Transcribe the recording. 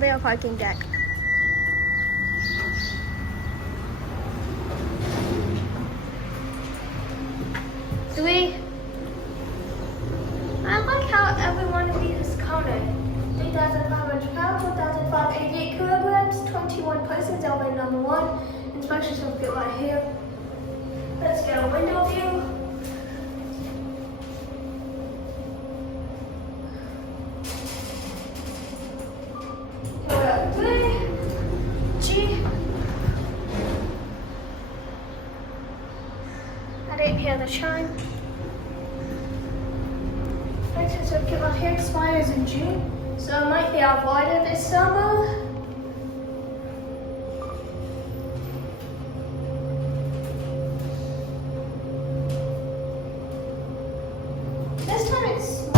their parking deck. I like how every one of these is counted. 3,500 pounds, 1,588 kilograms, 21 persons, elevator number 1. Inspection certificate right here. Let's get a window view. Here we have 3, G. I didn't hear the chime. Inspection certificate right here expires in June, so it might be avoided this summer. This time it's